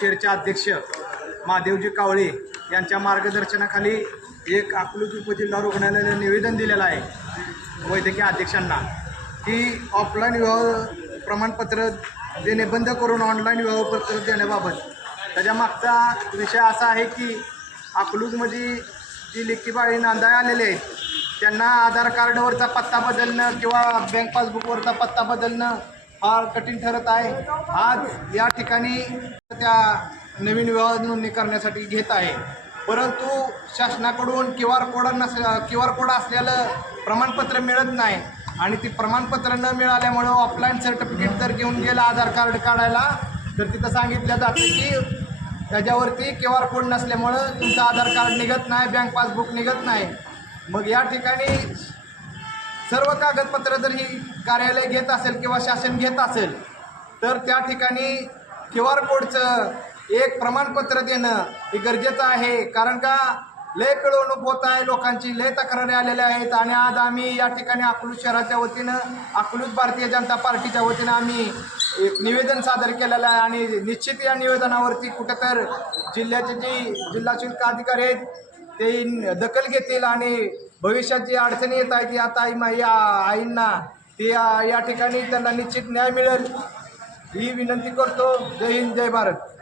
शेरचे अध्यक्ष महादेवजी कावळे यांच्या मार्गदर्शनाखाली एक अकलूज उपजिल्हा रुग्णालयाला निवेदन दिलेलं आहे वैद्यकीय अध्यक्षांना की ऑफलाईन विवाह प्रमाणपत्र देणे बंद करून ऑनलाईन विवाहपत्र देण्याबाबत. त्याच्या मागचा विषय असा आहे की अकलूजमध्ये जी लेकी बाळी नांदाय आलेले आहेत त्यांना आधार कार्डवरचा पत्ता बदलणं किंवा बँक पासबुकवरचा पत्ता बदलणं फार कठीण ठरत आहे. आज या ठिकाणी त्या नवीन विवाह नोंदणी करण्यासाठी घेत आहे, परंतु शासनाकडून क्यू आर कोड असलेलं प्रमाणपत्र मिळत नाही आणि ती प्रमाणपत्र न मिळाल्यामुळं ऑफलाईन सर्टिफिकेट जर घेऊन गेलं आधार कार्ड काढायला तर तिथं सांगितलं जातं की त्याच्यावरती क्यू आर कोड नसल्यामुळं तुमचं आधार कार्ड निघत नाही, बँक पासबुक निघत नाही. मग या ठिकाणी सर्व कागदपत्र जर ही कार्यालय घेत असेल किंवा शासन घेत असेल तर त्या ठिकाणी क्यू आर कोडचं एक प्रमाणपत्र देणं हे गरजेचं आहे. कारण का लय पिळवणूक होत आहे, लोकांची लय तक्रारी आलेल्या आहेत आणि आज आम्ही या ठिकाणी अकलूज शहराच्या वतीनं अकलूज भारतीय जनता पार्टीच्या वतीनं आम्ही एक निवेदन सादर केलेलं आहे आणि निश्चित या निवेदनावरती कुठेतर जिल्ह्याचे जे जिल्हा शुल्क अधिकारी आहेत ते दखल घेतील आणि भविष्यात जी अडचणी येत आहेत या आईंना ते या ठिकाणी त्यांना निश्चित न्याय मिळेल ही विनंती करतो. जय हिंद, जय भारत.